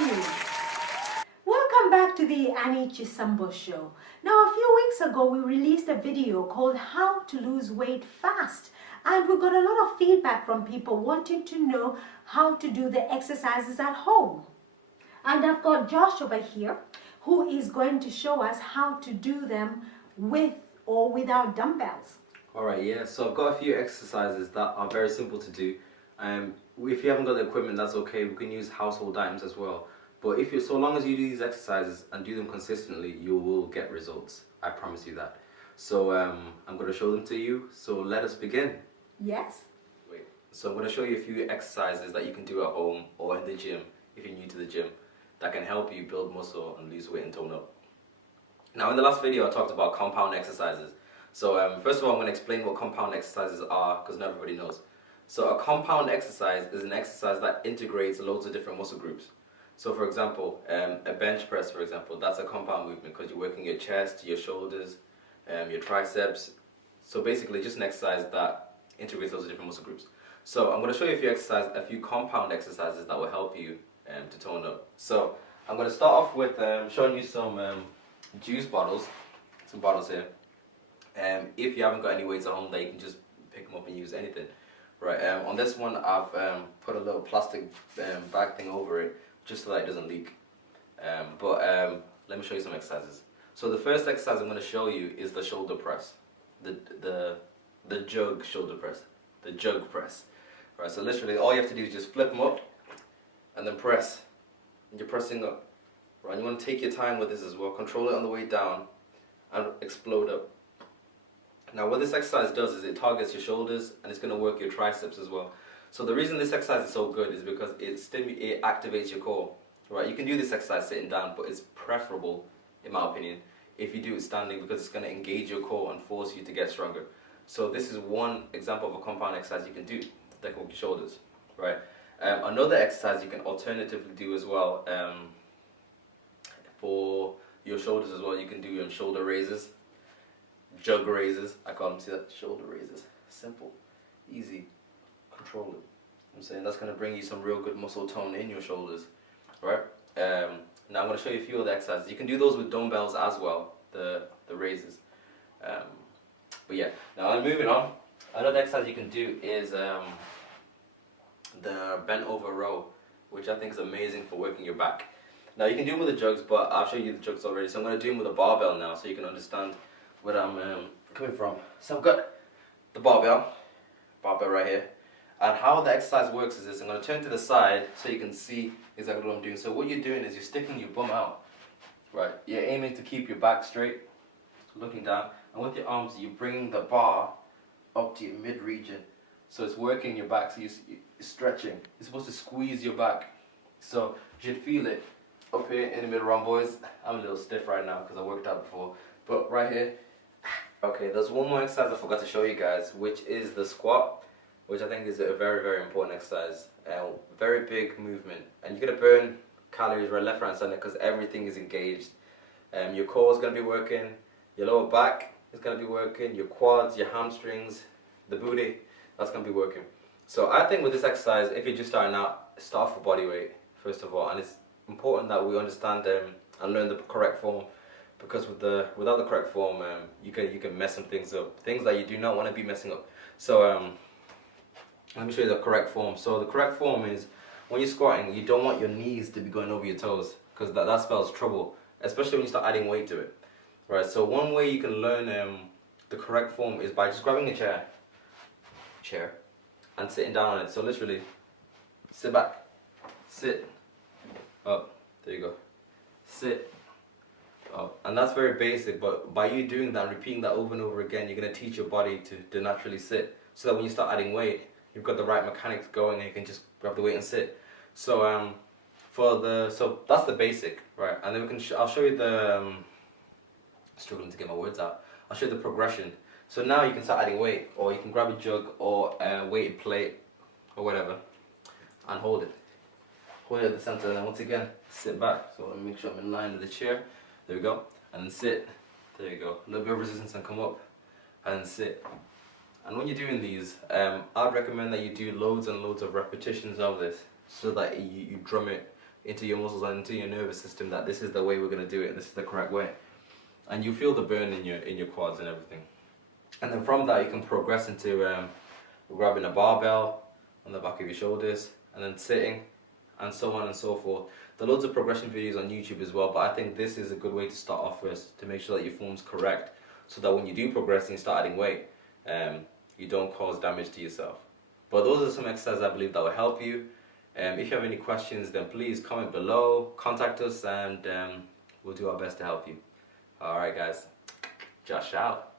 you. Welcome back to the Annie Chisambo show. Now, a few weeks ago, we released a video called How to Lose Weight Fast. And we got a lot of feedback from people wanting to know how to do the exercises at home. And I've got Josh over here who is going to show us how to do them with or without dumbbells. Alright, yeah, so I've got a few exercises that are very simple to do. If you haven't got the equipment, that's okay. We can use household items as well. But so long as you do these exercises and do them consistently, you will get results. I promise you that. So I'm going to show them to you. So let us begin. Yes. So I'm going to show you a few exercises that you can do at home or in the gym, if you're new to the gym, that can help you build muscle and lose weight and tone up. Now, in the last video, I talked about compound exercises. So first of all, I'm going to explain what compound exercises are, because not everybody knows. So a compound exercise is an exercise that integrates loads of different muscle groups. So for example, a bench press, for example, that's a compound movement because you're working your chest, your shoulders, your triceps. So basically just an exercise that integrates loads of different muscle groups. So I'm going to show you a few compound exercises that will help you to tone up. So I'm going to start off with showing you some juice bottles, some bottles here. If you haven't got any weights at home, then you can just pick them up and use anything. Right, on this one I've put a little plastic bag thing over it just so that it doesn't leak. Let me show you some exercises. So the first exercise I'm going to show you is the shoulder press, the jug shoulder press, the jug press. Right, so literally all you have to do is just flip them up and then press. And you're pressing up. Right, you want to take your time with this as well. Control it on the way down and explode up. Now what this exercise does is it targets your shoulders and it's going to work your triceps as well. So the reason this exercise is so good is because it activates your core. Right, you can do this exercise sitting down, but it's preferable, in my opinion, if you do it standing because it's going to engage your core and force you to get stronger. So this is one example of a compound exercise you can do that can work your shoulders. Right. Another exercise you can alternatively do as well for your shoulders as well. You can do shoulder raises. Jug raises, I call them, see that? Shoulder raises. Simple, easy, control it. I'm saying that's going to bring you some real good muscle tone in your shoulders, right? Now I'm going to show you a few other exercises. You can do those with dumbbells as well, the raises. But yeah, now I'm moving on. Another exercise you can do is the bent over row, which I think is amazing for working your back. Now you can do them with the jugs, but I've shown you the jugs already, so I'm going to do them with a barbell now so you can understand where I'm coming from. So I've got the barbell right here, and how the exercise works is this. I'm going to turn to the side so you can see exactly what I'm doing. So what you're doing is you're sticking your bum out, right? You're aiming to keep your back straight, looking down, and with your arms you're bringing the bar up to your mid region. So it's working your back, so you're stretching. You're supposed to squeeze your back. So you should feel it up here in the middle run, boys. I'm a little stiff right now because I worked out before, but right here. Okay, there's one more exercise I forgot to show you guys, which is the squat, which I think is a very, very important exercise. Very big movement, and you're going to burn calories right, left, right, and center because everything is engaged. Your core is going to be working, your lower back is going to be working, your quads, your hamstrings, the booty, that's going to be working. So I think with this exercise, if you're just starting out, start for body weight, first of all, and it's important that we understand and learn the correct form. Because without the correct form, you can mess some things up, things that you do not want to be messing up. So let me show you the correct form. So the correct form is when you're squatting, you don't want your knees to be going over your toes because that spells trouble, especially when you start adding weight to it. Right. So one way you can learn the correct form is by just grabbing a chair, and sitting down on it. So literally, sit back, sit, up. There you go, sit. And that's very basic, but by you doing that and repeating that over and over again, you're going to teach your body to naturally sit, so that when you start adding weight, you've got the right mechanics going and you can just grab the weight and sit. So so that's the basic, right? And then I'll show you the struggling to get my words out. I'll show you the progression. So now you can start adding weight, or you can grab a jug or a weighted plate or whatever and hold it at the center, and then once again sit back. So let me make sure I'm in line with the chair. There we go, and then sit. There you go. A little bit of resistance and come up, and then sit. And when you're doing these, I'd recommend that you do loads and loads of repetitions of this, so that you drum it into your muscles and into your nervous system that this is the way we're going to do it and this is the correct way. And you feel the burn in your quads and everything. And then from that you can progress into grabbing a barbell on the back of your shoulders and then sitting and so on and so forth. There are loads of progression videos on YouTube as well, but I think this is a good way to start off first to make sure that your form's correct, so that when you do progress and you start adding weight, you don't cause damage to yourself. But those are some exercises I believe that will help you. If you have any questions, then please comment below, contact us, and we'll do our best to help you. Alright guys, Josh out.